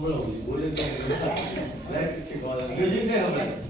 뭐라고? 모르겠는데. 네, 그치, 뭐. 요즘 생각만.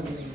Gracias.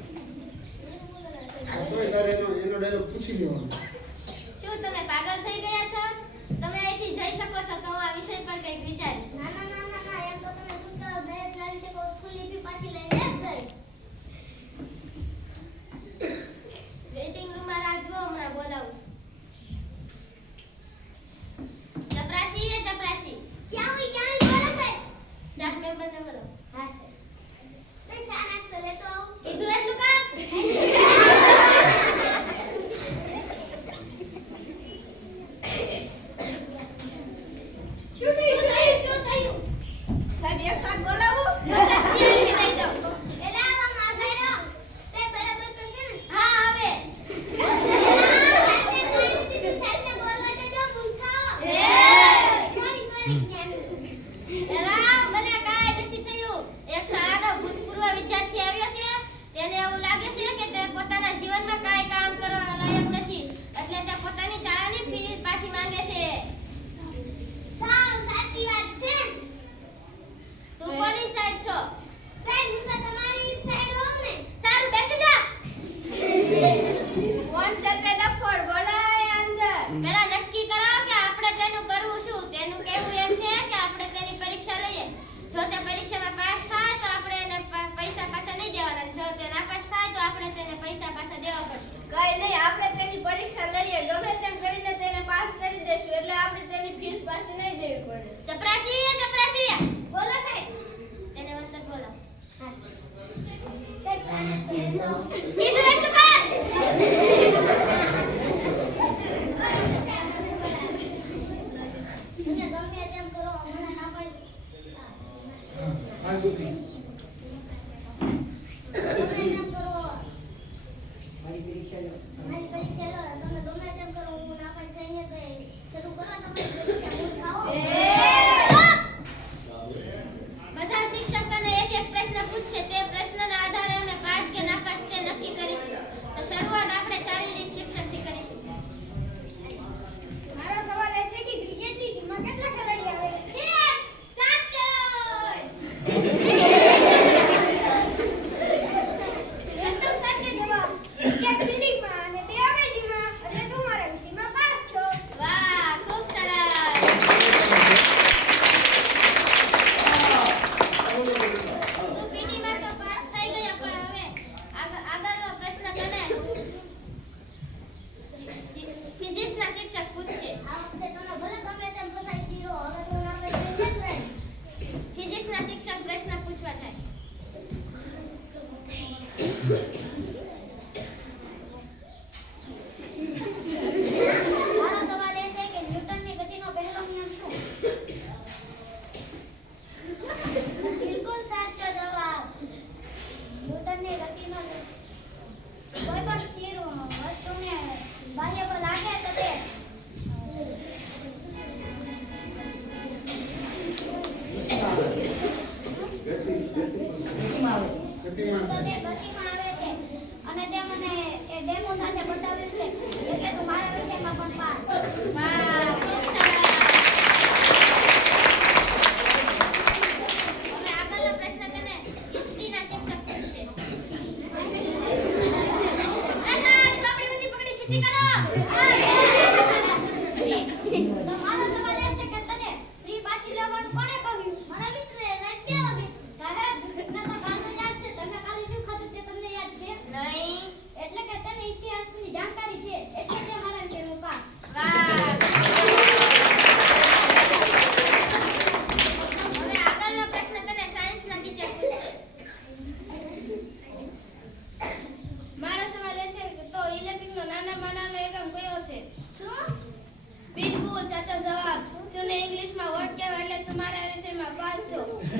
¡Ciao, Prasia! la Right.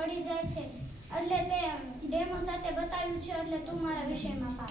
પડી જાય છે એટલે તે ડેમો સાથે બતાવ્યું છે એટલે તું મારા વિષયમાં પાસ